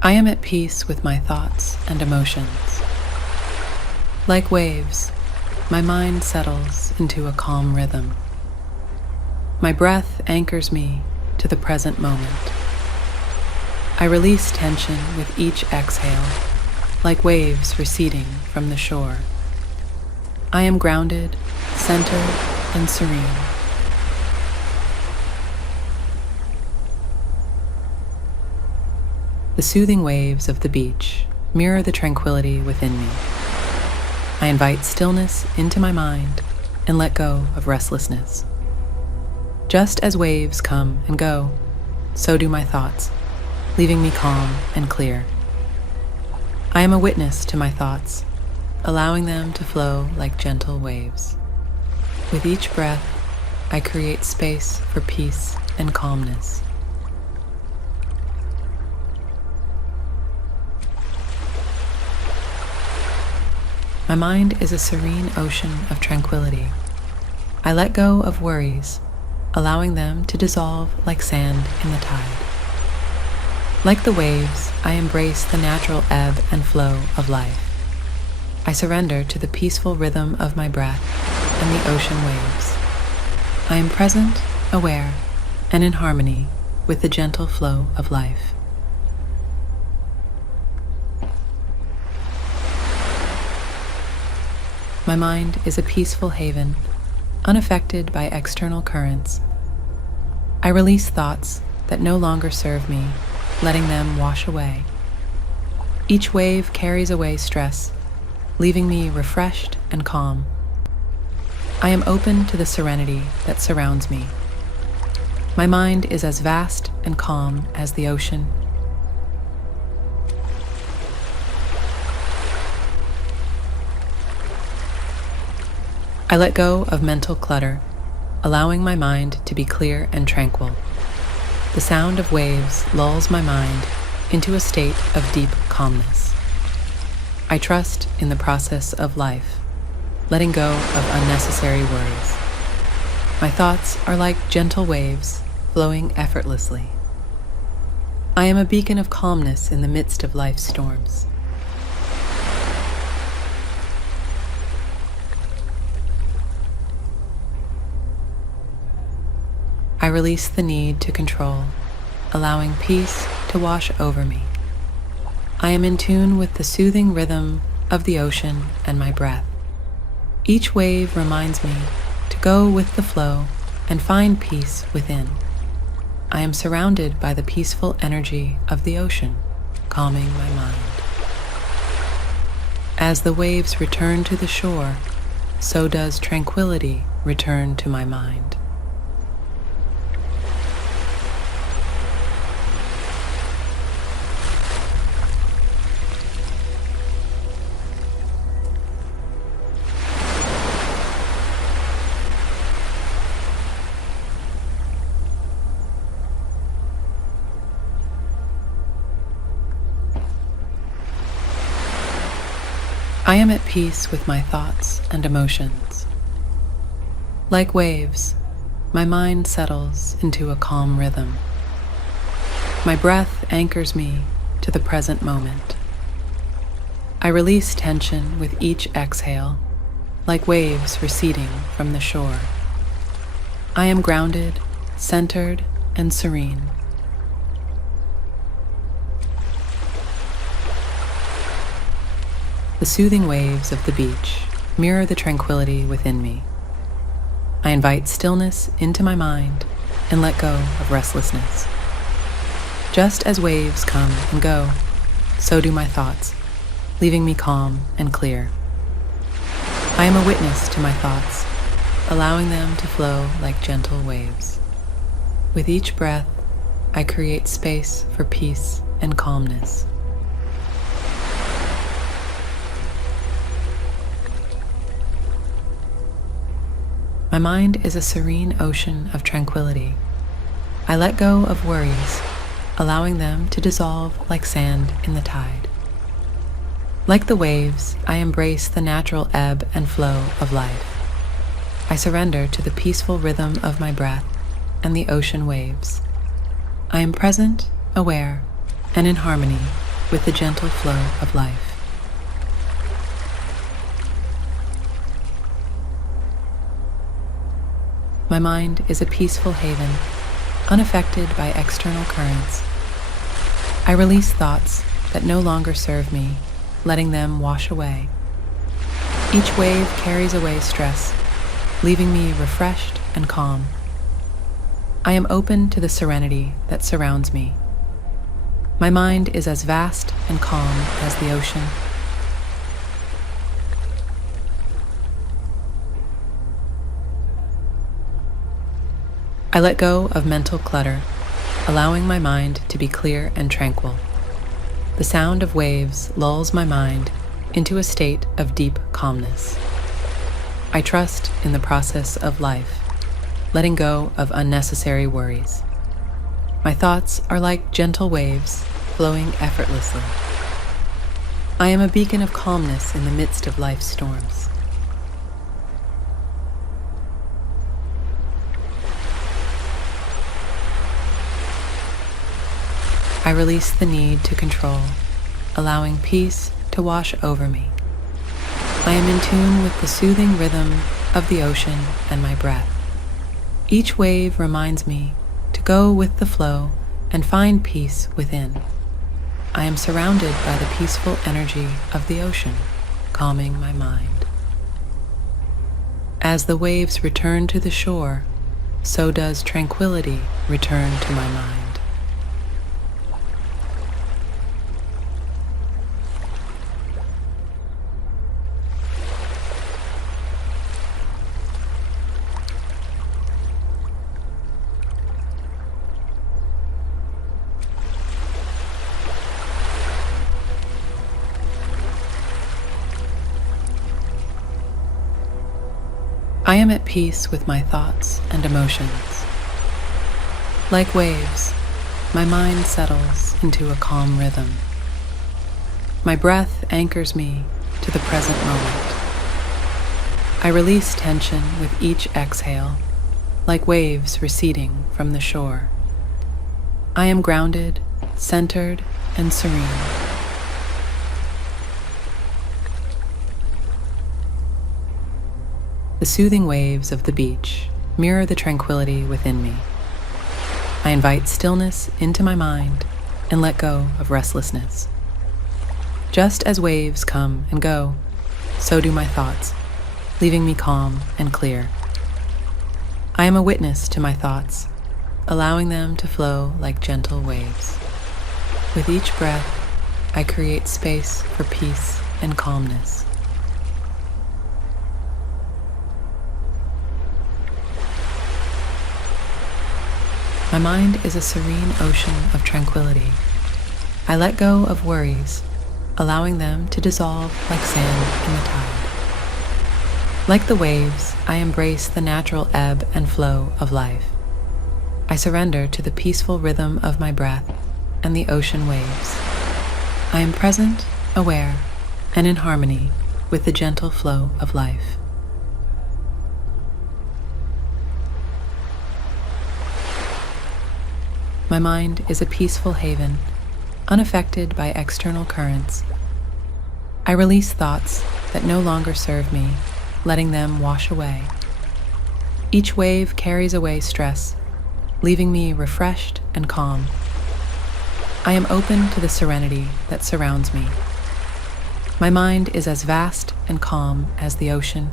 I am at peace with my thoughts and emotions. Like waves, my mind settles into a calm rhythm. My breath anchors me to the present moment. I release tension with each exhale, like waves receding from the shore. I am grounded, centered, and serene. The soothing waves of the beach mirror the tranquility within me. I invite stillness into my mind and let go of restlessness. Just as waves come and go, so do my thoughts, leaving me calm and clear. I am a witness to my thoughts, allowing them to flow like gentle waves. With each breath, I create space for peace and calmness. My mind is a serene ocean of tranquility. I let go of worries, allowing them to dissolve like sand in the tide. Like the waves, I embrace the natural ebb and flow of life. I surrender to the peaceful rhythm of my breath and the ocean waves. I am present, aware, and in harmony with the gentle flow of life. My mind is a peaceful haven, unaffected by external currents. I release thoughts that no longer serve me, letting them wash away. Each wave carries away stress, leaving me refreshed and calm. I am open to the serenity that surrounds me. My mind is as vast and calm as the ocean. I let go of mental clutter, allowing my mind to be clear and tranquil. The sound of waves lulls my mind into a state of deep calmness. I trust in the process of life, letting go of unnecessary worries. My thoughts are like gentle waves flowing effortlessly. I am a beacon of calmness in the midst of life's storms. I release the need to control, allowing peace to wash over me. I am in tune with the soothing rhythm of the ocean and my breath. Each wave reminds me to go with the flow and find peace within. I am surrounded by the peaceful energy of the ocean, calming my mind. As the waves return to the shore, so does tranquility return to my mind. I am at peace with my thoughts and emotions. Like waves, my mind settles into a calm rhythm. My breath anchors me to the present moment. I release tension with each exhale, like waves receding from the shore. I am grounded, centered, and serene. The soothing waves of the beach mirror the tranquility within me. I invite stillness into my mind and let go of restlessness. Just as waves come and go, so do my thoughts, leaving me calm and clear. I am a witness to my thoughts, allowing them to flow like gentle waves. With each breath, I create space for peace and calmness. My mind is a serene ocean of tranquility. I let go of worries, allowing them to dissolve like sand in the tide. Like the waves, I embrace the natural ebb and flow of life. I surrender to the peaceful rhythm of my breath and the ocean waves. I am present, aware, and in harmony with the gentle flow of life. My mind is a peaceful haven, unaffected by external currents. I release thoughts that no longer serve me, letting them wash away. Each wave carries away stress, leaving me refreshed and calm. I am open to the serenity that surrounds me. My mind is as vast and calm as the ocean. I let go of mental clutter, allowing my mind to be clear and tranquil. The sound of waves lulls my mind into a state of deep calmness. I trust in the process of life, letting go of unnecessary worries. My thoughts are like gentle waves flowing effortlessly. I am a beacon of calmness in the midst of life's storms. I release the need to control, allowing peace to wash over me. I am in tune with the soothing rhythm of the ocean and my breath. Each wave reminds me to go with the flow and find peace within. I am surrounded by the peaceful energy of the ocean, calming my mind. As the waves return to the shore, so does tranquility return to my mind. I am at peace with my thoughts and emotions. Like waves, my mind settles into a calm rhythm. My breath anchors me to the present moment. I release tension with each exhale, like waves receding from the shore. I am grounded, centered, and serene. The soothing waves of the beach mirror the tranquility within me. I invite stillness into my mind and let go of restlessness. Just as waves come and go, so do my thoughts, leaving me calm and clear. I am a witness to my thoughts, allowing them to flow like gentle waves. With each breath, I create space for peace and calmness. My mind is a serene ocean of tranquility. I let go of worries, allowing them to dissolve like sand in the tide. Like the waves, I embrace the natural ebb and flow of life. I surrender to the peaceful rhythm of my breath and the ocean waves. I am present, aware, and in harmony with the gentle flow of life. My mind is a peaceful haven, unaffected by external currents. I release thoughts that no longer serve me, letting them wash away. Each wave carries away stress, leaving me refreshed and calm. I am open to the serenity that surrounds me. My mind is as vast and calm as the ocean.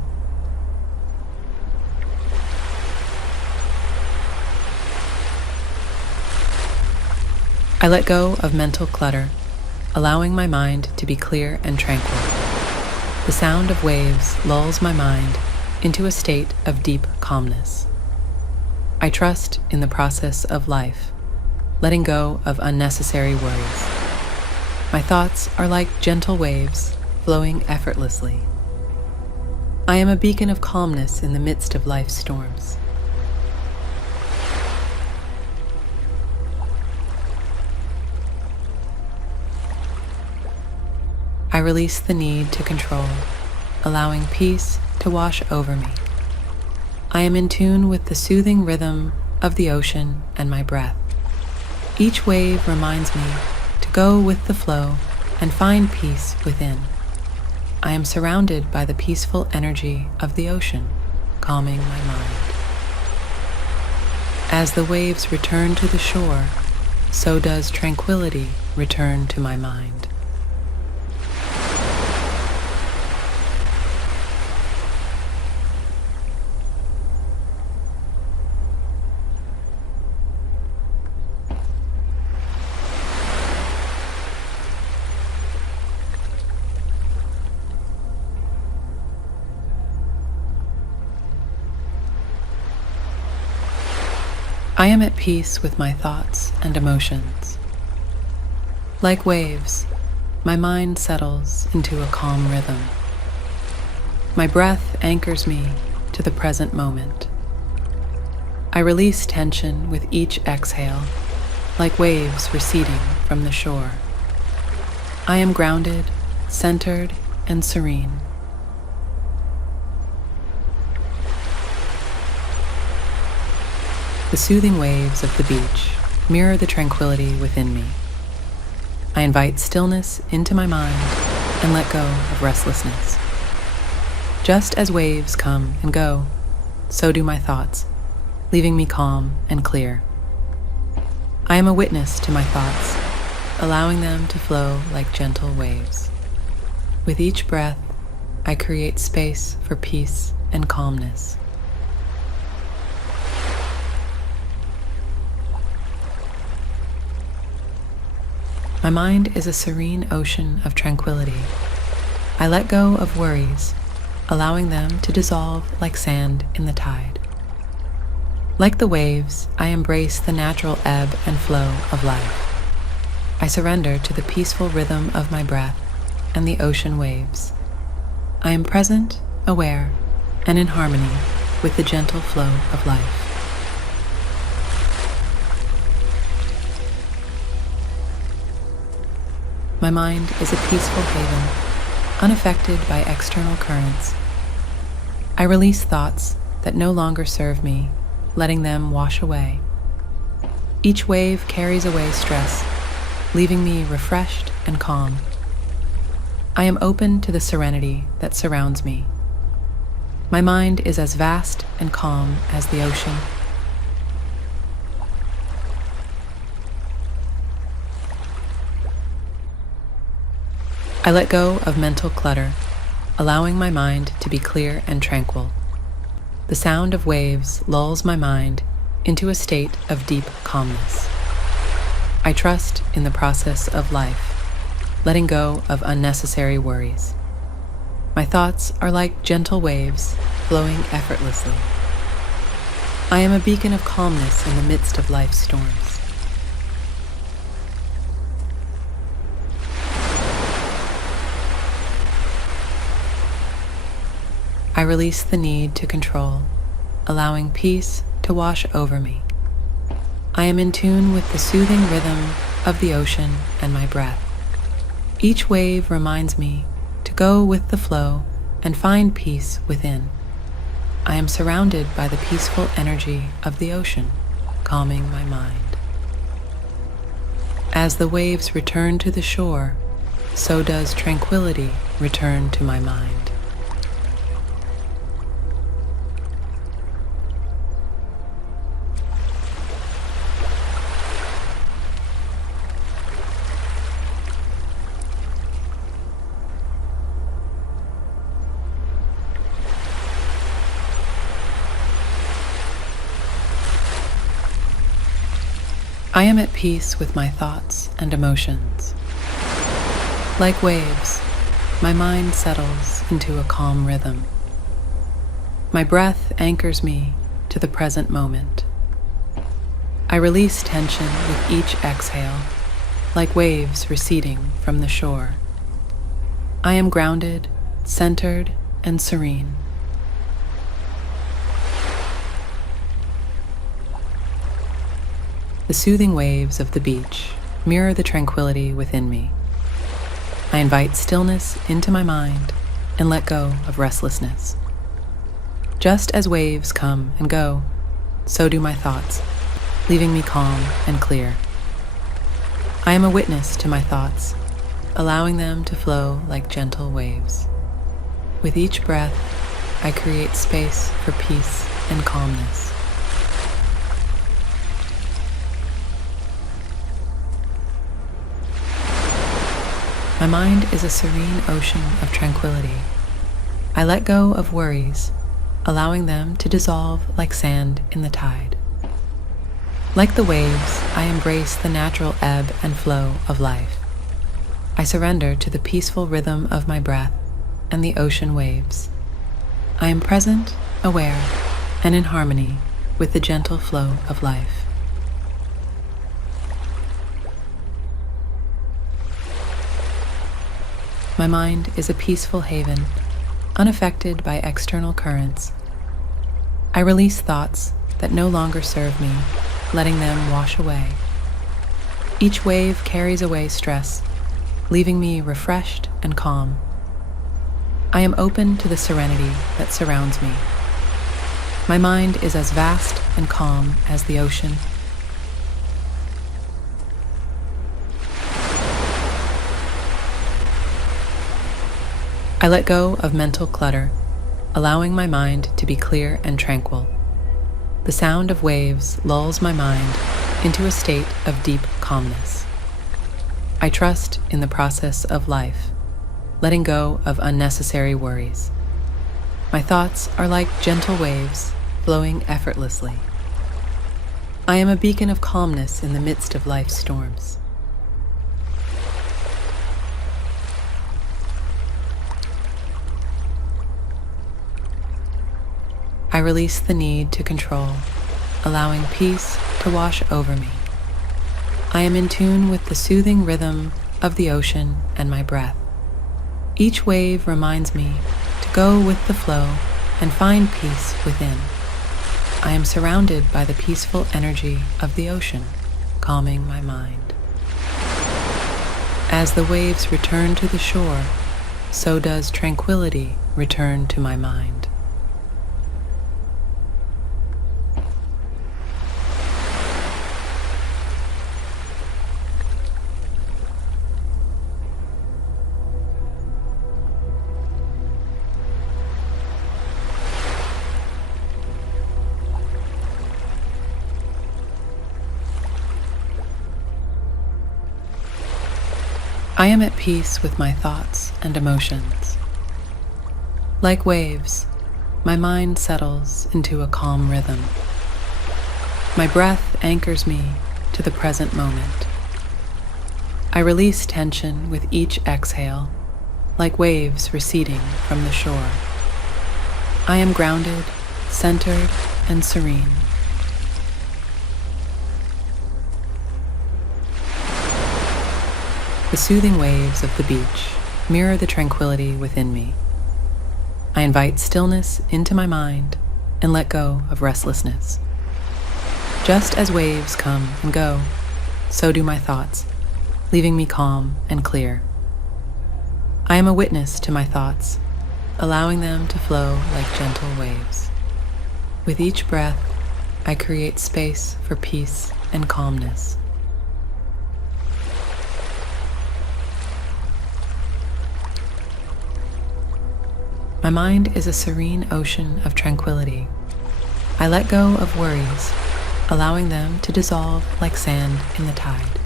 I let go of mental clutter, allowing my mind to be clear and tranquil. The sound of waves lulls my mind into a state of deep calmness. I trust in the process of life, letting go of unnecessary worries. My thoughts are like gentle waves flowing effortlessly. I am a beacon of calmness in the midst of life's storms. I release the need to control, allowing peace to wash over me. I am in tune with the soothing rhythm of the ocean and my breath. Each wave reminds me to go with the flow and find peace within. I am surrounded by the peaceful energy of the ocean, calming my mind. As the waves return to the shore, so does tranquility return to my mind. I am at peace with my thoughts and emotions. Like waves, my mind settles into a calm rhythm. My breath anchors me to the present moment. I release tension with each exhale, like waves receding from the shore. I am grounded, centered, and serene. The soothing waves of the beach mirror the tranquility within me. I invite stillness into my mind and let go of restlessness. Just as waves come and go, so do my thoughts, leaving me calm and clear. I am a witness to my thoughts, allowing them to flow like gentle waves. With each breath, I create space for peace and calmness. My mind is a serene ocean of tranquility. I let go of worries, allowing them to dissolve like sand in the tide. Like the waves, I embrace the natural ebb and flow of life. I surrender to the peaceful rhythm of my breath and the ocean waves. I am present, aware, and in harmony with the gentle flow of life. My mind is a peaceful haven, unaffected by external currents. I release thoughts that no longer serve me, letting them wash away. Each wave carries away stress, leaving me refreshed and calm. I am open to the serenity that surrounds me. My mind is as vast and calm as the ocean. I let go of mental clutter, allowing my mind to be clear and tranquil. The sound of waves lulls my mind into a state of deep calmness. I trust in the process of life, letting go of unnecessary worries. My thoughts are like gentle waves flowing effortlessly. I am a beacon of calmness in the midst of life's storms. I release the need to control, allowing peace to wash over me. I am in tune with the soothing rhythm of the ocean and my breath. Each wave reminds me to go with the flow and find peace within. I am surrounded by the peaceful energy of the ocean, calming my mind. As the waves return to the shore, so does tranquility return to my mind. I am at peace with my thoughts and emotions. Like waves, my mind settles into a calm rhythm. My breath anchors me to the present moment. I release tension with each exhale, like waves receding from the shore. I am grounded, centered, and serene. The soothing waves of the beach mirror the tranquility within me. I invite stillness into my mind and let go of restlessness. Just as waves come and go, so do my thoughts, leaving me calm and clear. I am a witness to my thoughts, allowing them to flow like gentle waves. With each breath, I create space for peace and calmness. My mind is a serene ocean of tranquility. I let go of worries, allowing them to dissolve like sand in the tide. Like the waves, I embrace the natural ebb and flow of life. I surrender to the peaceful rhythm of my breath and the ocean waves. I am present, aware, and in harmony with the gentle flow of life. My mind is a peaceful haven, unaffected by external currents. I release thoughts that no longer serve me, letting them wash away. Each wave carries away stress, leaving me refreshed and calm. I am open to the serenity that surrounds me. My mind is as vast and calm as the ocean. I let go of mental clutter, allowing my mind to be clear and tranquil. The sound of waves lulls my mind into a state of deep calmness. I trust in the process of life, letting go of unnecessary worries. My thoughts are like gentle waves flowing effortlessly. I am a beacon of calmness in the midst of life's storms. I release the need to control, allowing peace to wash over me. I am in tune with the soothing rhythm of the ocean and my breath. Each wave reminds me to go with the flow and find peace within. I am surrounded by the peaceful energy of the ocean, calming my mind. As the waves return to the shore, so does tranquility return to my mind. I am at peace with my thoughts and emotions. Like waves, my mind settles into a calm rhythm. My breath anchors me to the present moment. I release tension with each exhale, like waves receding from the shore. I am grounded, centered, and serene. The soothing waves of the beach mirror the tranquility within me. I invite stillness into my mind and let go of restlessness. Just as waves come and go, so do my thoughts, leaving me calm and clear. I am a witness to my thoughts, allowing them to flow like gentle waves. With each breath, I create space for peace and calmness. My mind is a serene ocean of tranquility. I let go of worries, allowing them to dissolve like sand in the tide.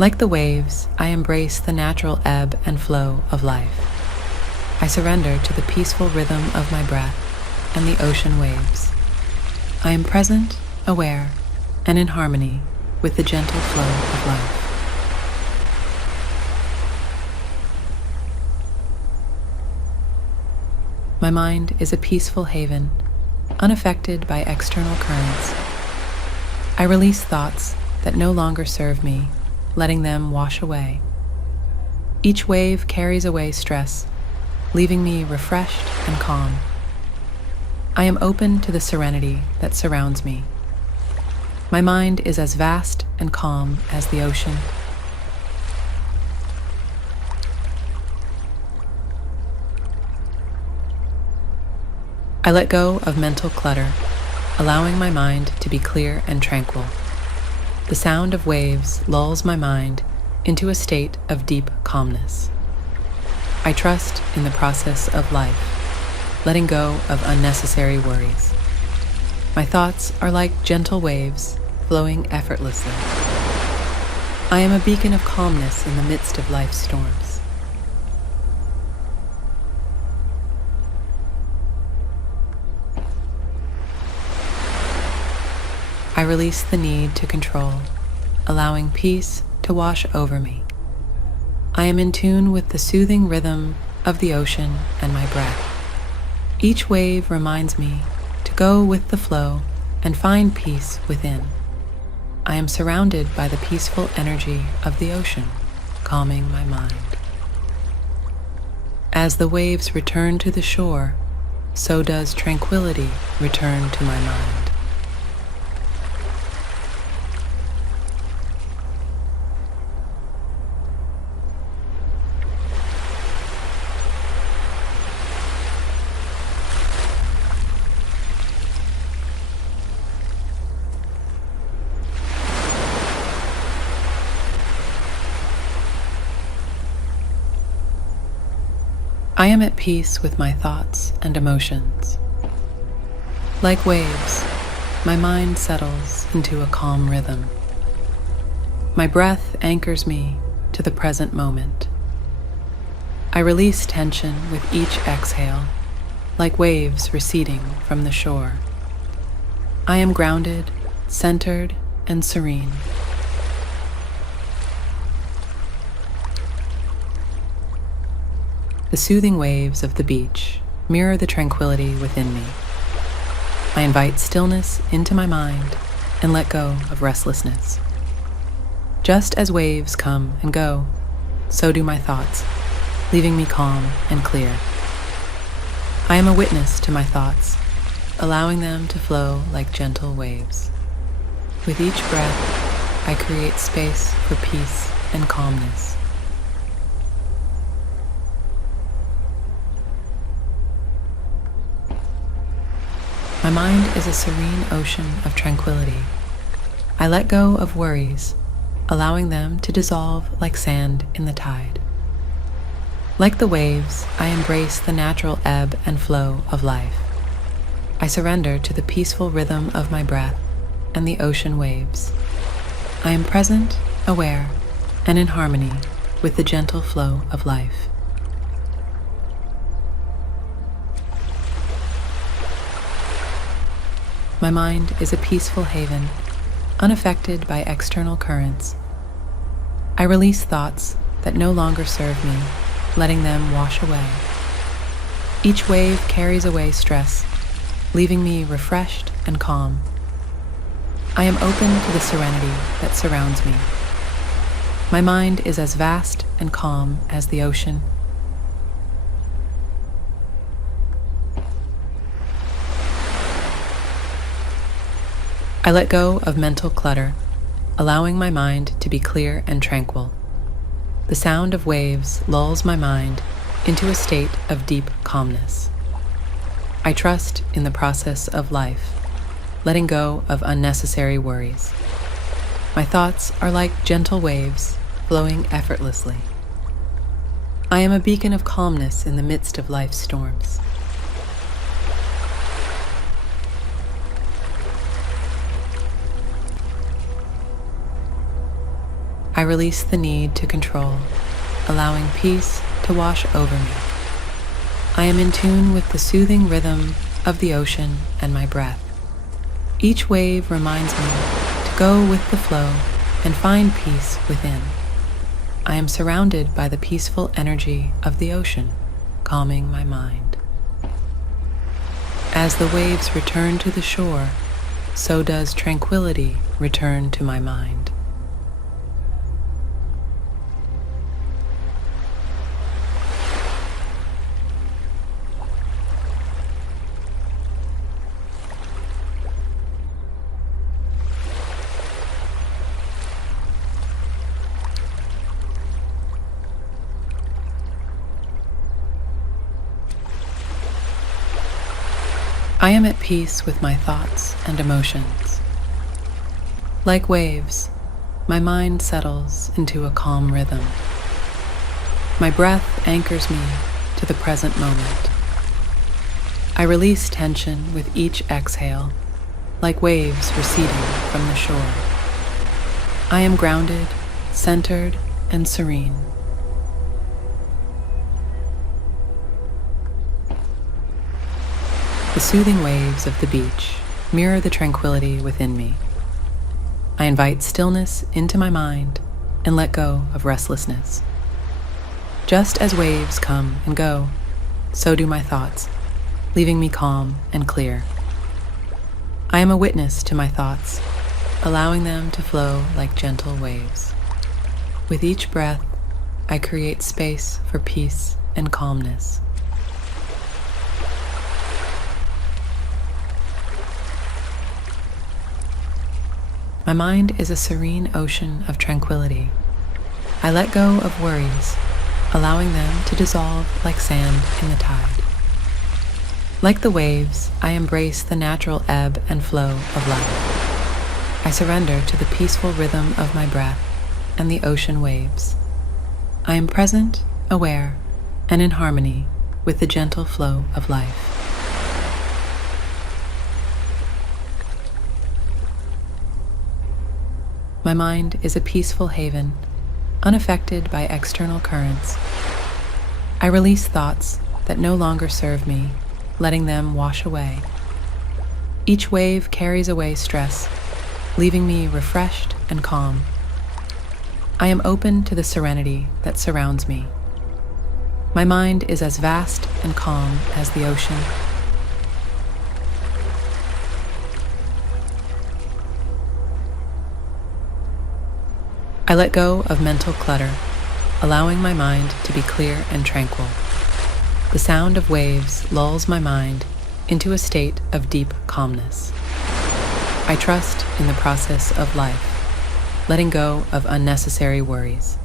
Like the waves, I embrace the natural ebb and flow of life. I surrender to the peaceful rhythm of my breath and the ocean waves. I am present, aware, and in harmony with the gentle flow of life. My mind is a peaceful haven, unaffected by external currents. I release thoughts that no longer serve me, letting them wash away. Each wave carries away stress, leaving me refreshed and calm. I am open to the serenity that surrounds me. My mind is as vast and calm as the ocean. I let go of mental clutter, allowing my mind to be clear and tranquil. The sound of waves lulls my mind into a state of deep calmness. I trust in the process of life, letting go of unnecessary worries. My thoughts are like gentle waves flowing effortlessly. I am a beacon of calmness in the midst of life's storms. I release the need to control, allowing peace to wash over me. I am in tune with the soothing rhythm of the ocean and my breath. Each wave reminds me to go with the flow and find peace within. I am surrounded by the peaceful energy of the ocean, calming my mind. As the waves return to the shore, so does tranquility return to my mind. I am at peace with my thoughts and emotions. Like waves, my mind settles into a calm rhythm. My breath anchors me to the present moment. I release tension with each exhale, like waves receding from the shore. I am grounded, centered, and serene. The soothing waves of the beach mirror the tranquility within me. I invite stillness into my mind and let go of restlessness. Just as waves come and go, so do my thoughts, leaving me calm and clear. I am a witness to my thoughts, allowing them to flow like gentle waves. With each breath, I create space for peace and calmness. My mind is a serene ocean of tranquility. I let go of worries, allowing them to dissolve like sand in the tide. Like the waves, I embrace the natural ebb and flow of life. I surrender to the peaceful rhythm of my breath and the ocean waves. I am present, aware, and in harmony with the gentle flow of life. My mind is a peaceful haven, unaffected by external currents. I release thoughts that no longer serve me, letting them wash away. Each wave carries away stress, leaving me refreshed and calm. I am open to the serenity that surrounds me. My mind is as vast and calm as the ocean. I let go of mental clutter, allowing my mind to be clear and tranquil. The sound of waves lulls my mind into a state of deep calmness. I trust in the process of life, letting go of unnecessary worries. My thoughts are like gentle waves flowing effortlessly. I am a beacon of calmness in the midst of life's storms. I release the need to control, allowing peace to wash over me. I am in tune with the soothing rhythm of the ocean and my breath. Each wave reminds me to go with the flow and find peace within. I am surrounded by the peaceful energy of the ocean, calming my mind. As the waves return to the shore, so does tranquility return to my mind. I am at peace with my thoughts and emotions. Like waves, my mind settles into a calm rhythm. My breath anchors me to the present moment. I release tension with each exhale, like waves receding from the shore. I am grounded, centered, and serene. The soothing waves of the beach mirror the tranquility within me. I invite stillness into my mind and let go of restlessness. Just as waves come and go, so do my thoughts, leaving me calm and clear. I am a witness to my thoughts, allowing them to flow like gentle waves. With each breath, I create space for peace and calmness. My mind is a serene ocean of tranquility. I let go of worries, allowing them to dissolve like sand in the tide. Like the waves, I embrace the natural ebb and flow of life. I surrender to the peaceful rhythm of my breath and the ocean waves. I am present, aware, and in harmony with the gentle flow of life. My mind is a peaceful haven, unaffected by external currents. I release thoughts that no longer serve me, letting them wash away. Each wave carries away stress, leaving me refreshed and calm. I am open to the serenity that surrounds me. My mind is as vast and calm as the ocean. I let go of mental clutter, allowing my mind to be clear and tranquil. The sound of waves lulls my mind into a state of deep calmness. I trust in the process of life, letting go of unnecessary worries.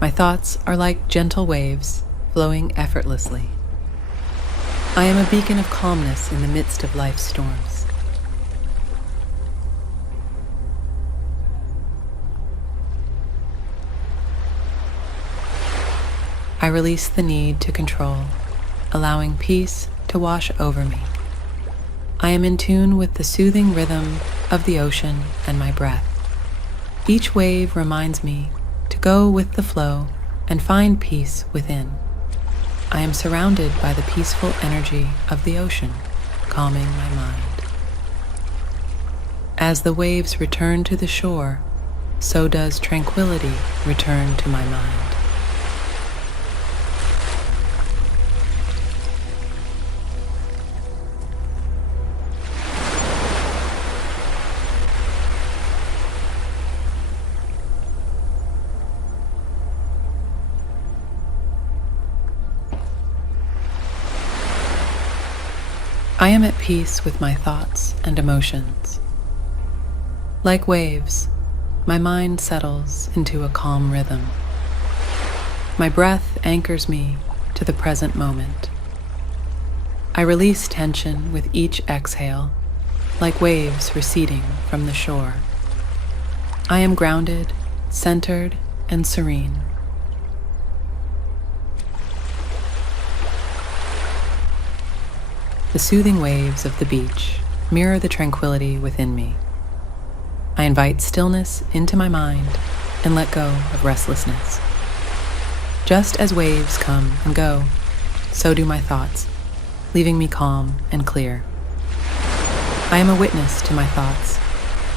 My thoughts are like gentle waves flowing effortlessly. I am a beacon of calmness in the midst of life's storms. I release the need to control, allowing peace to wash over me. I am in tune with the soothing rhythm of the ocean and my breath. Each wave reminds me to go with the flow and find peace within. I am surrounded by the peaceful energy of the ocean, calming my mind. As the waves return to the shore, so does tranquility return to my mind. I am at peace with my thoughts and emotions. Like waves, my mind settles into a calm rhythm. My breath anchors me to the present moment. I release tension with each exhale, like waves receding from the shore. I am grounded, centered, and serene. The soothing waves of the beach mirror the tranquility within me. I invite stillness into my mind and let go of restlessness. Just as waves come and go, so do my thoughts, leaving me calm and clear. I am a witness to my thoughts,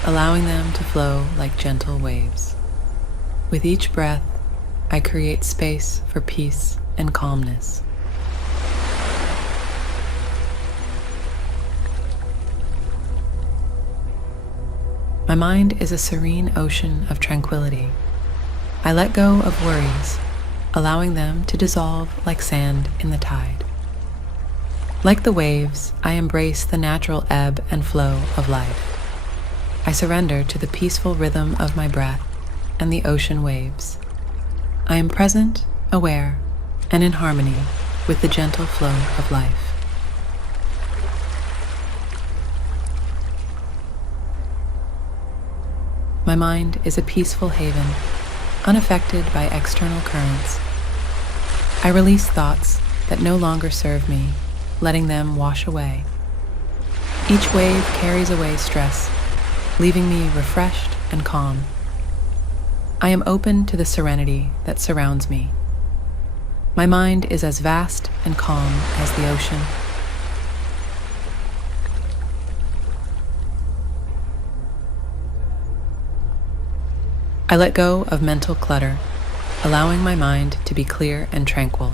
allowing them to flow like gentle waves. With each breath, I create space for peace and calmness. My mind is a serene ocean of tranquility. I let go of worries, allowing them to dissolve like sand in the tide. Like the waves, I embrace the natural ebb and flow of life. I surrender to the peaceful rhythm of my breath and the ocean waves. I am present, aware, and in harmony with the gentle flow of life. My mind is a peaceful haven, unaffected by external currents. I release thoughts that no longer serve me, letting them wash away. Each wave carries away stress, leaving me refreshed and calm. I am open to the serenity that surrounds me. My mind is as vast and calm as the ocean. I let go of mental clutter, allowing my mind to be clear and tranquil.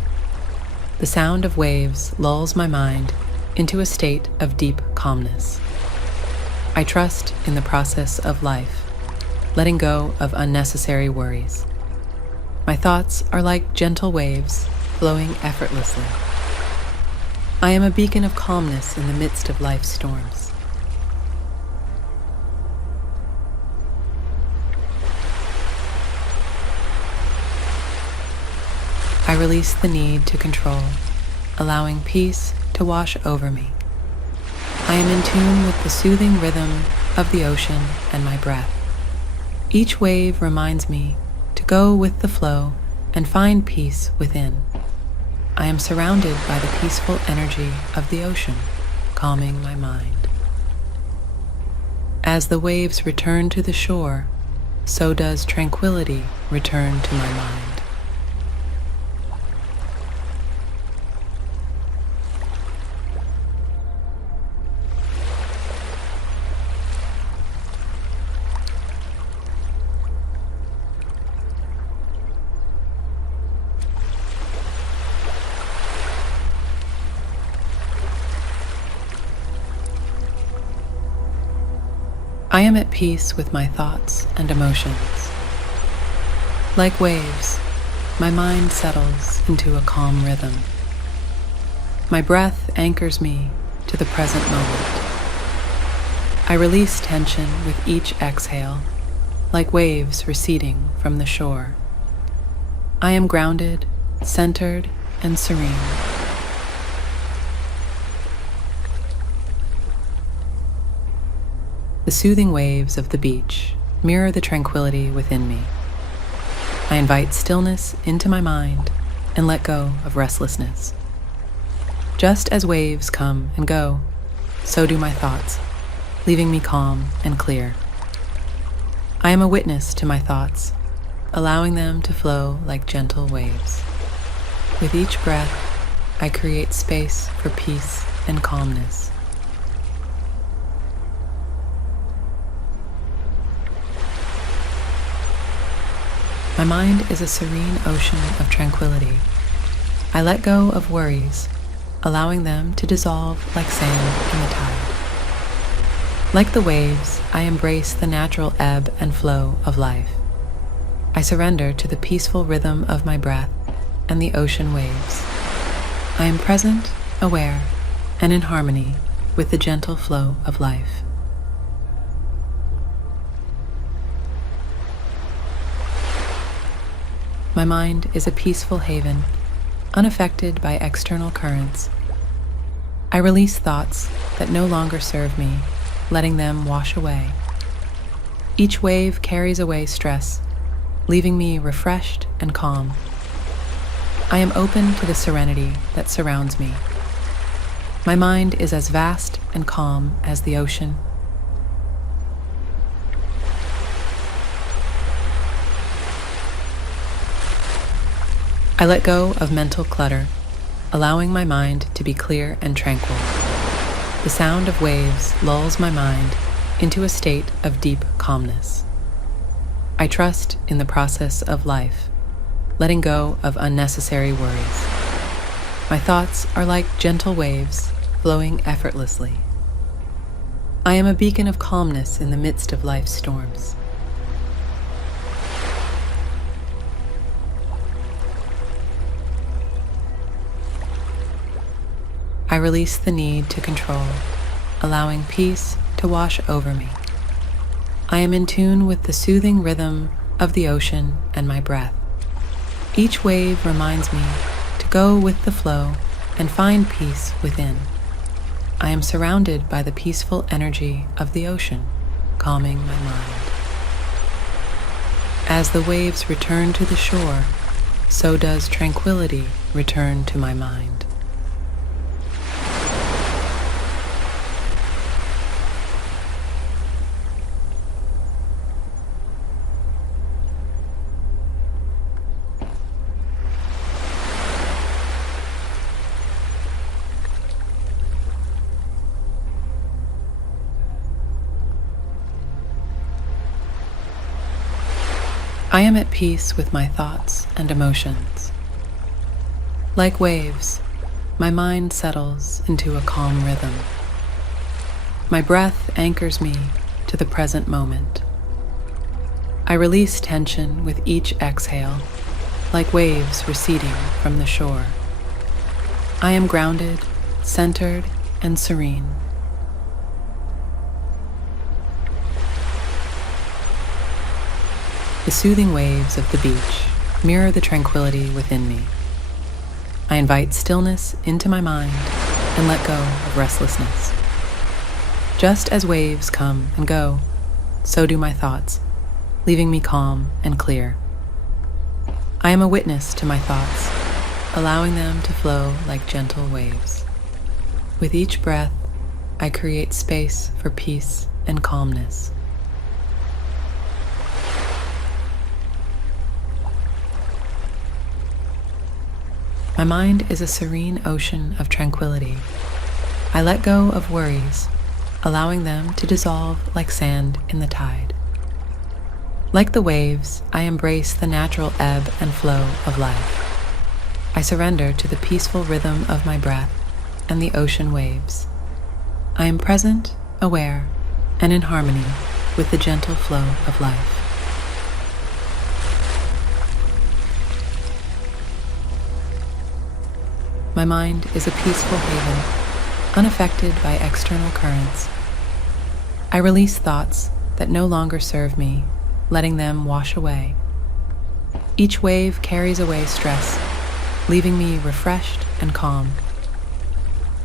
The sound of waves lulls my mind into a state of deep calmness. I trust in the process of life, letting go of unnecessary worries. My thoughts are like gentle waves flowing effortlessly. I am a beacon of calmness in the midst of life's storms. I release the need to control, allowing peace to wash over me. I am in tune with the soothing rhythm of the ocean and my breath. Each wave reminds me to go with the flow and find peace within. I am surrounded by the peaceful energy of the ocean, calming my mind. As the waves return to the shore, so does tranquility return to my mind. I am at peace with my thoughts and emotions. Like waves, my mind settles into a calm rhythm. My breath anchors me to the present moment. I release tension with each exhale, like waves receding from the shore. I am grounded, centered, and serene. The soothing waves of the beach mirror the tranquility within me. I invite stillness into my mind and let go of restlessness. Just as waves come and go, so do my thoughts, leaving me calm and clear. I am a witness to my thoughts, allowing them to flow like gentle waves. With each breath, I create space for peace and calmness. My mind is a serene ocean of tranquility. I let go of worries, allowing them to dissolve like sand in the tide. Like the waves, I embrace the natural ebb and flow of life. I surrender to the peaceful rhythm of my breath and the ocean waves. I am present, aware, and in harmony with the gentle flow of life. My mind is a peaceful haven, unaffected by external currents. I release thoughts that no longer serve me, letting them wash away. Each wave carries away stress, leaving me refreshed and calm. I am open to the serenity that surrounds me. My mind is as vast and calm as the ocean. I let go of mental clutter, allowing my mind to be clear and tranquil. The sound of waves lulls my mind into a state of deep calmness. I trust in the process of life, letting go of unnecessary worries. My thoughts are like gentle waves flowing effortlessly. I am a beacon of calmness in the midst of life's storms. I release the need to control, allowing peace to wash over me. I am in tune with the soothing rhythm of the ocean and my breath. Each wave reminds me to go with the flow and find peace within. I am surrounded by the peaceful energy of the ocean, calming my mind. As the waves return to the shore, so does tranquility return to my mind. I am at peace with my thoughts and emotions. Like waves, my mind settles into a calm rhythm. My breath anchors me to the present moment. I release tension with each exhale, like waves receding from the shore. I am grounded, centered, and serene. The soothing waves of the beach mirror the tranquility within me. I invite stillness into my mind and let go of restlessness. Just as waves come and go, so do my thoughts, leaving me calm and clear. I am a witness to my thoughts, allowing them to flow like gentle waves. With each breath, I create space for peace and calmness. My mind is a serene ocean of tranquility. I let go of worries, allowing them to dissolve like sand in the tide. Like the waves, I embrace the natural ebb and flow of life. I surrender to the peaceful rhythm of my breath and the ocean waves. I am present, aware, and in harmony with the gentle flow of life. My mind is a peaceful haven, unaffected by external currents. I release thoughts that no longer serve me, letting them wash away. Each wave carries away stress, leaving me refreshed and calm.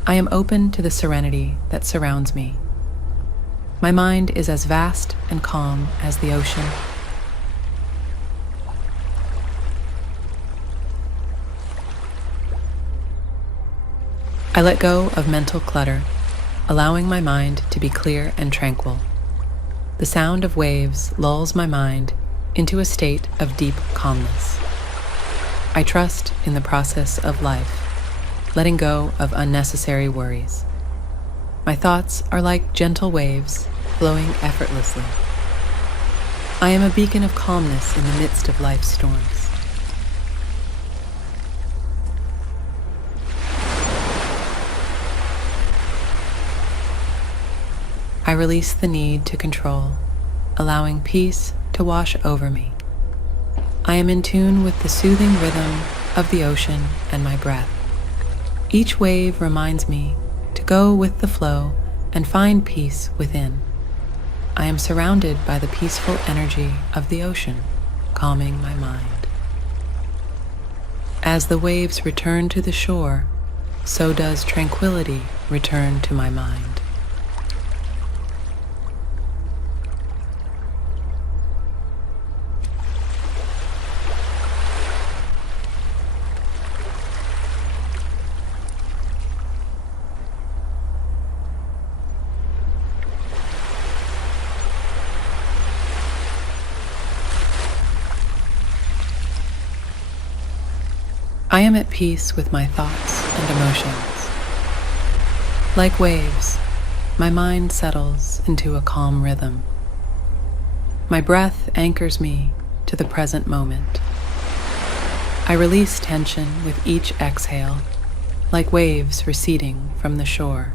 I am open to the serenity that surrounds me. My mind is as vast and calm as the ocean. I let go of mental clutter, allowing my mind to be clear and tranquil. The sound of waves lulls my mind into a state of deep calmness. I trust in the process of life, letting go of unnecessary worries. My thoughts are like gentle waves flowing effortlessly. I am a beacon of calmness in the midst of life's storms. I release the need to control, allowing peace to wash over me. I am in tune with the soothing rhythm of the ocean and my breath. Each wave reminds me to go with the flow and find peace within. I am surrounded by the peaceful energy of the ocean, calming my mind. As the waves return to the shore, so does tranquility return to my mind. I am at peace with my thoughts and emotions. Like waves, my mind settles into a calm rhythm. My breath anchors me to the present moment. I release tension with each exhale, like waves receding from the shore.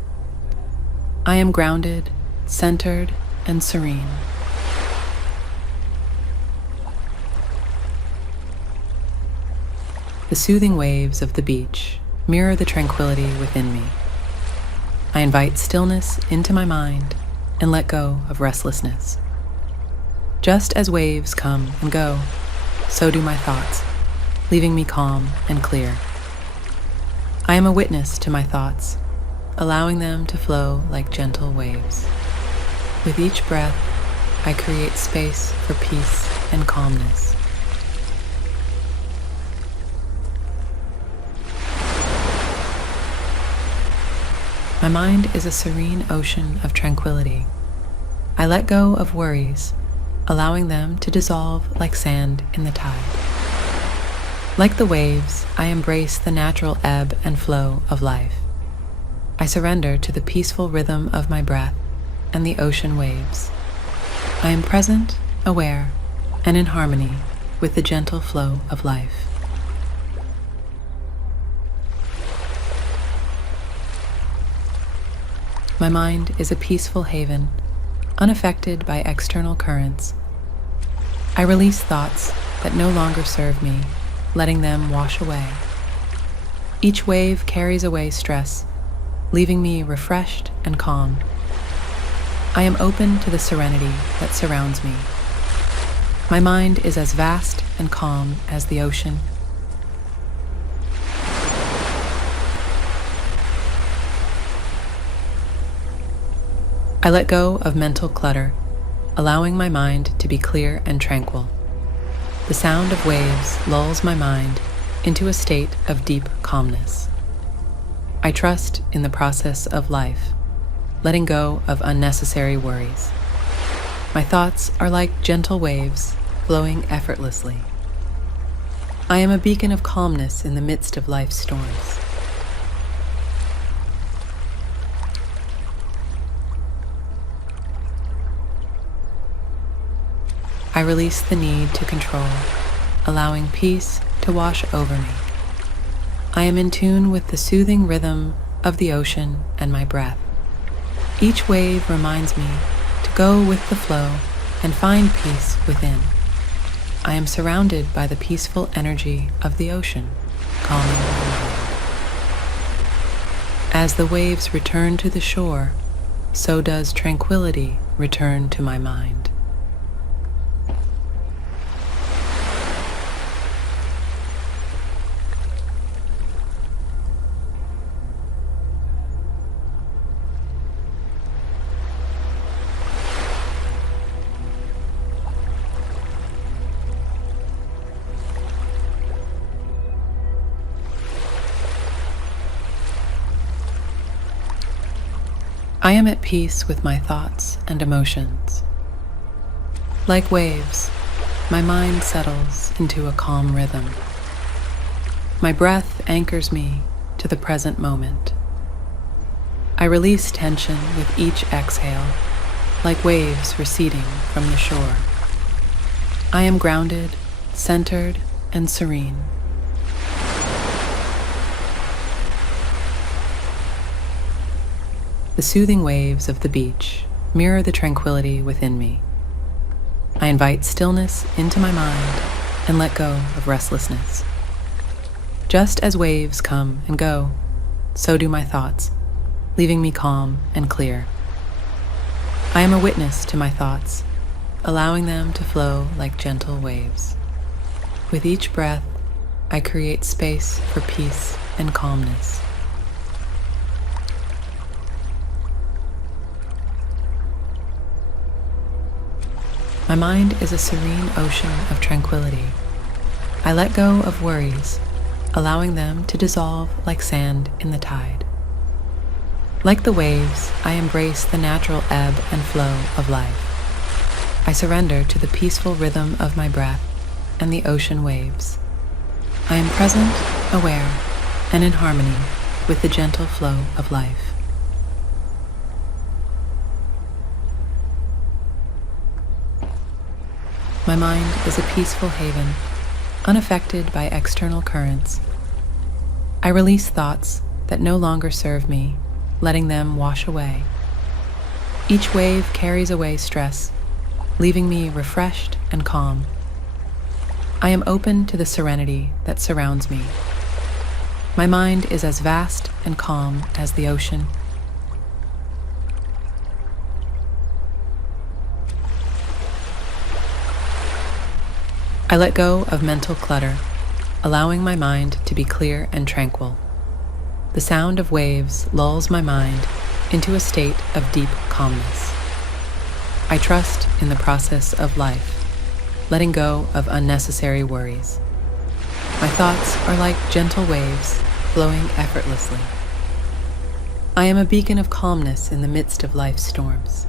I am grounded, centered, and serene. The soothing waves of the beach mirror the tranquility within me. I invite stillness into my mind and let go of restlessness. Just as waves come and go, so do my thoughts, leaving me calm and clear. I am a witness to my thoughts, allowing them to flow like gentle waves. With each breath, I create space for peace and calmness. My mind is a serene ocean of tranquility. I let go of worries, allowing them to dissolve like sand in the tide. Like the waves, I embrace the natural ebb and flow of life. I surrender to the peaceful rhythm of my breath and the ocean waves. I am present, aware, and in harmony with the gentle flow of life. My mind is a peaceful haven, unaffected by external currents. I release thoughts that no longer serve me, letting them wash away. Each wave carries away stress, leaving me refreshed and calm. I am open to the serenity that surrounds me. My mind is as vast and calm as the ocean. I let go of mental clutter, allowing my mind to be clear and tranquil. The sound of waves lulls my mind into a state of deep calmness. I trust in the process of life, letting go of unnecessary worries. My thoughts are like gentle waves flowing effortlessly. I am a beacon of calmness in the midst of life's storms. I release the need to control, allowing peace to wash over me. I am in tune with the soothing rhythm of the ocean and my breath. Each wave reminds me to go with the flow and find peace within. I am surrounded by the peaceful energy of the ocean, calming my mind. As the waves return to the shore, so does tranquility return to my mind. I am at peace with my thoughts and emotions. Like waves, my mind settles into a calm rhythm. My breath anchors me to the present moment. I release tension with each exhale, like waves receding from the shore. I am grounded, centered, and serene. The soothing waves of the beach mirror the tranquility within me. I invite stillness into my mind and let go of restlessness. Just as waves come and go, so do my thoughts, leaving me calm and clear. I am a witness to my thoughts, allowing them to flow like gentle waves. With each breath, I create space for peace and calmness. My mind is a serene ocean of tranquility. I let go of worries, allowing them to dissolve like sand in the tide. Like the waves, I embrace the natural ebb and flow of life. I surrender to the peaceful rhythm of my breath and the ocean waves. I am present, aware, and in harmony with the gentle flow of life. My mind is a peaceful haven, unaffected by external currents. I release thoughts that no longer serve me, letting them wash away. Each wave carries away stress, leaving me refreshed and calm. I am open to the serenity that surrounds me. My mind is as vast and calm as the ocean. I let go of mental clutter, allowing my mind to be clear and tranquil. The sound of waves lulls my mind into a state of deep calmness. I trust in the process of life, letting go of unnecessary worries. My thoughts are like gentle waves flowing effortlessly. I am a beacon of calmness in the midst of life's storms.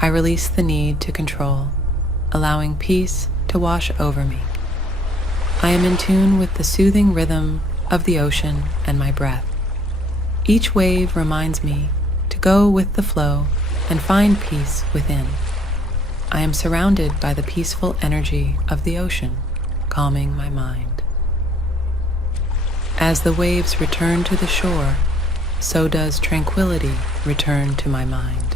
I release the need to control, allowing peace to wash over me. I am in tune with the soothing rhythm of the ocean and my breath. Each wave reminds me to go with the flow and find peace within. I am surrounded by the peaceful energy of the ocean, calming my mind. As the waves return to the shore, so does tranquility return to my mind.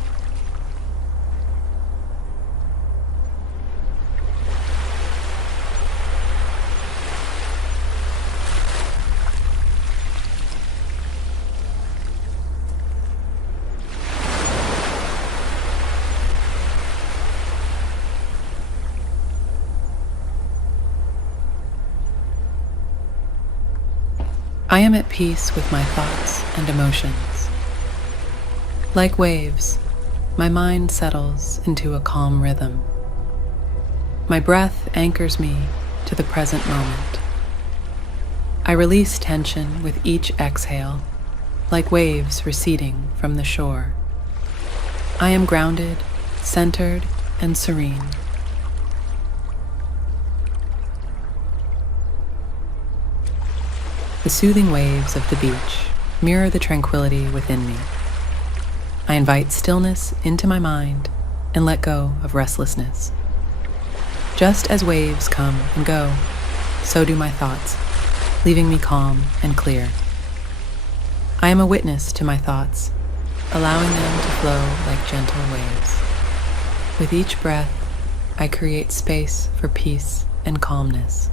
I am at peace with my thoughts and emotions. Like waves, my mind settles into a calm rhythm. My breath anchors me to the present moment. I release tension with each exhale, like waves receding from the shore. I am grounded, centered, and serene. The soothing waves of the beach mirror the tranquility within me. I invite stillness into my mind and let go of restlessness. Just as waves come and go, so do my thoughts, leaving me calm and clear. I am a witness to my thoughts, allowing them to flow like gentle waves. With each breath, I create space for peace and calmness.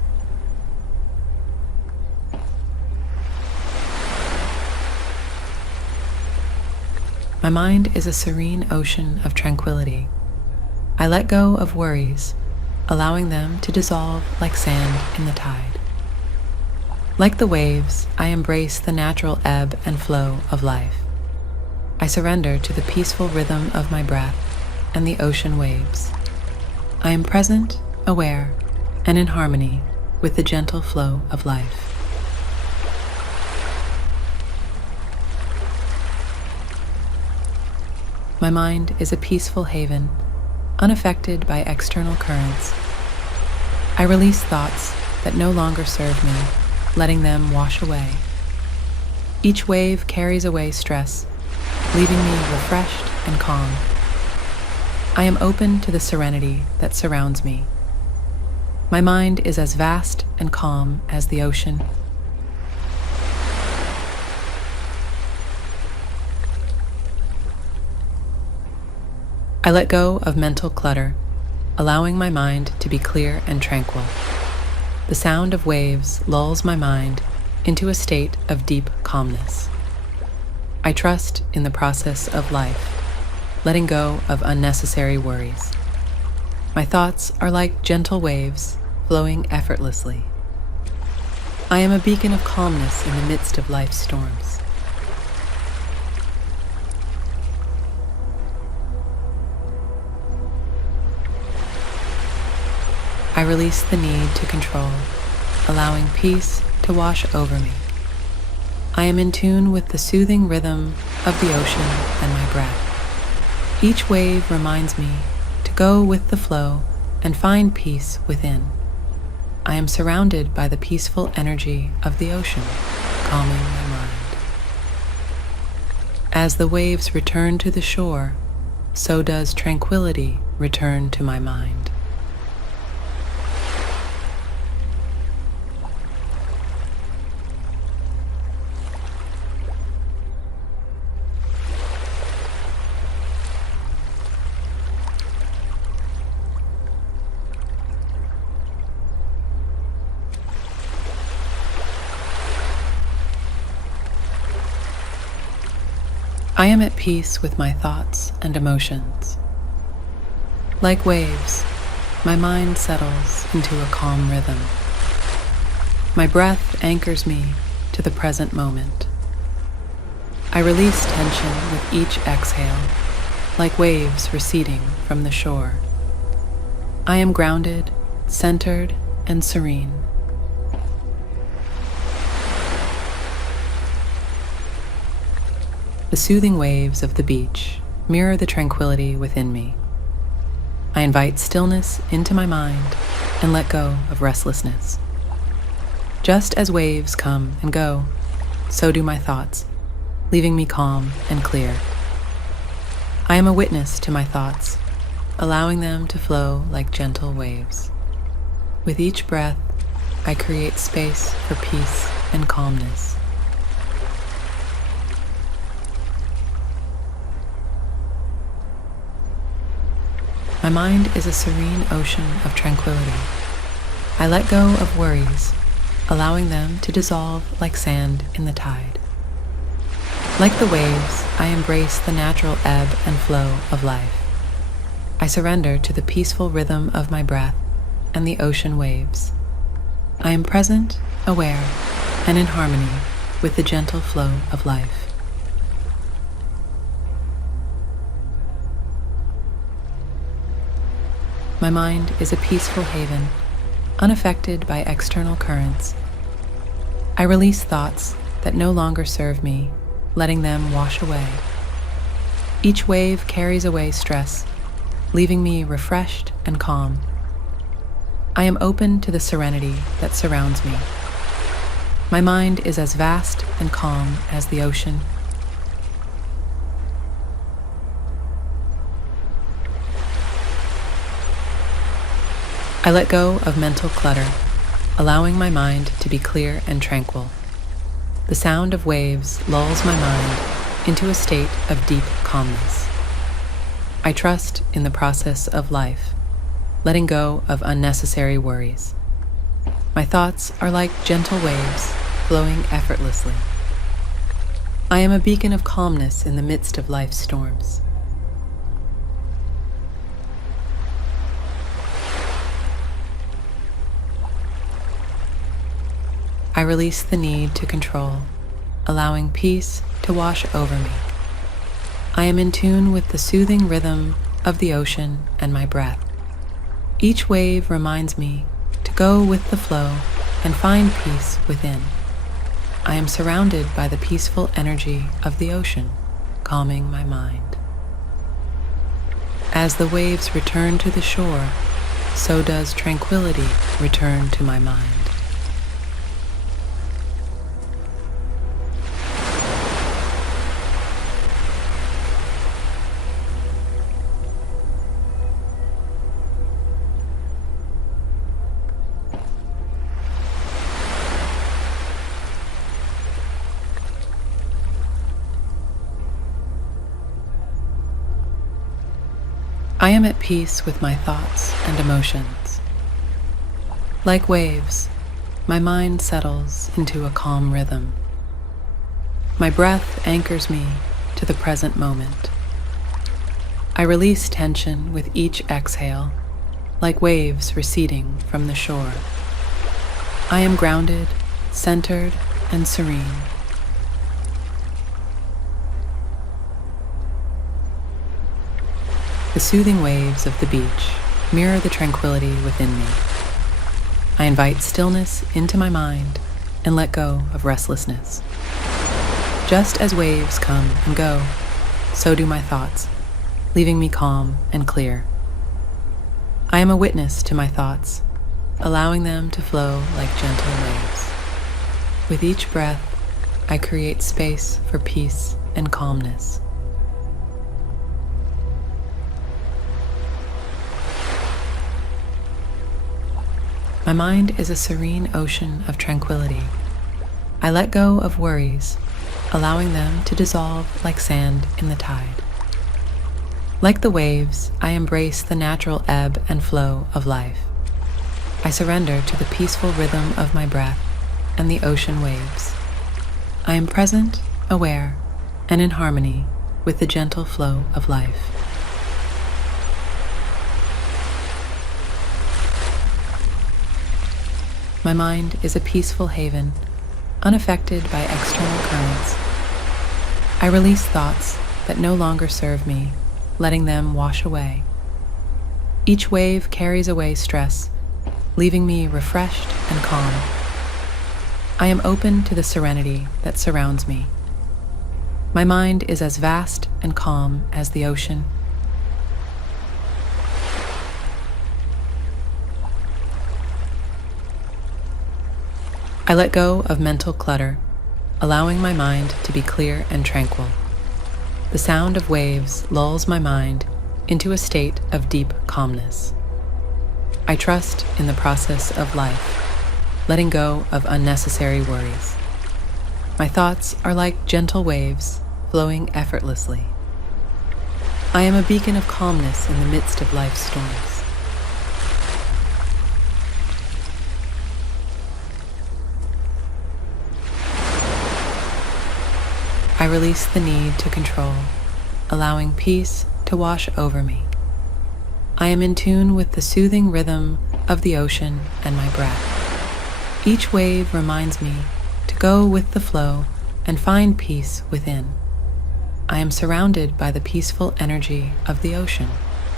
My mind is a serene ocean of tranquility. I let go of worries, allowing them to dissolve like sand in the tide. Like the waves, I embrace the natural ebb and flow of life. I surrender to the peaceful rhythm of my breath and the ocean waves. I am present, aware, and in harmony with the gentle flow of life. My mind is a peaceful haven, unaffected by external currents. I release thoughts that no longer serve me, letting them wash away. Each wave carries away stress, leaving me refreshed and calm. I am open to the serenity that surrounds me. My mind is as vast and calm as the ocean. I let go of mental clutter, allowing my mind to be clear and tranquil. The sound of waves lulls my mind into a state of deep calmness. I trust in the process of life, letting go of unnecessary worries. My thoughts are like gentle waves flowing effortlessly. I am a beacon of calmness in the midst of life's storms. I release the need to control, allowing peace to wash over me. I am in tune with the soothing rhythm of the ocean and my breath. Each wave reminds me to go with the flow and find peace within. I am surrounded by the peaceful energy of the ocean, calming my mind. As the waves return to the shore, so does tranquility return to my mind. I am at peace with my thoughts and emotions. Like waves, my mind settles into a calm rhythm. My breath anchors me to the present moment. I release tension with each exhale, like waves receding from the shore. I am grounded, centered, and serene. The soothing waves of the beach mirror the tranquility within me. I invite stillness into my mind and let go of restlessness. Just as waves come and go, so do my thoughts, leaving me calm and clear. I am a witness to my thoughts, allowing them to flow like gentle waves. With each breath, I create space for peace and calmness. My mind is a serene ocean of tranquility. I let go of worries, allowing them to dissolve like sand in the tide. Like the waves, I embrace the natural ebb and flow of life. I surrender to the peaceful rhythm of my breath and the ocean waves. I am present, aware, and in harmony with the gentle flow of life. My mind is a peaceful haven, unaffected by external currents. I release thoughts that no longer serve me, letting them wash away. Each wave carries away stress, leaving me refreshed and calm. I am open to the serenity that surrounds me. My mind is as vast and calm as the ocean. I let go of mental clutter, allowing my mind to be clear and tranquil. The sound of waves lulls my mind into a state of deep calmness. I trust in the process of life, letting go of unnecessary worries. My thoughts are like gentle waves flowing effortlessly. I am a beacon of calmness in the midst of life's storms. I release the need to control, allowing peace to wash over me. I am in tune with the soothing rhythm of the ocean and my breath. Each wave reminds me to go with the flow and find peace within. I am surrounded by the peaceful energy of the ocean, calming my mind. As the waves return to the shore, so does tranquility return to my mind. I am at peace with my thoughts and emotions. Like waves, my mind settles into a calm rhythm. My breath anchors me to the present moment. I release tension with each exhale, like waves receding from the shore. I am grounded, centered, and serene. The soothing waves of the beach mirror the tranquility within me. I invite stillness into my mind and let go of restlessness. Just as waves come and go, so do my thoughts, leaving me calm and clear. I am a witness to my thoughts, allowing them to flow like gentle waves. With each breath, I create space for peace and calmness. My mind is a serene ocean of tranquility. I let go of worries, allowing them to dissolve like sand in the tide. Like the waves, I embrace the natural ebb and flow of life. I surrender to the peaceful rhythm of my breath and the ocean waves. I am present, aware, and in harmony with the gentle flow of life. My mind is a peaceful haven, unaffected by external currents. I release thoughts that no longer serve me, letting them wash away. Each wave carries away stress, leaving me refreshed and calm. I am open to the serenity that surrounds me. My mind is as vast and calm as the ocean. I let go of mental clutter, allowing my mind to be clear and tranquil. The sound of waves lulls my mind into a state of deep calmness. I trust in the process of life, letting go of unnecessary worries. My thoughts are like gentle waves flowing effortlessly. I am a beacon of calmness in the midst of life's storms. I release the need to control, allowing peace to wash over me. I am in tune with the soothing rhythm of the ocean and my breath. Each wave reminds me to go with the flow and find peace within. I am surrounded by the peaceful energy of the ocean,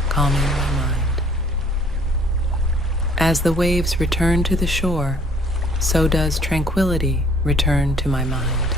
calming my mind. As the waves return to the shore, so does tranquility return to my mind.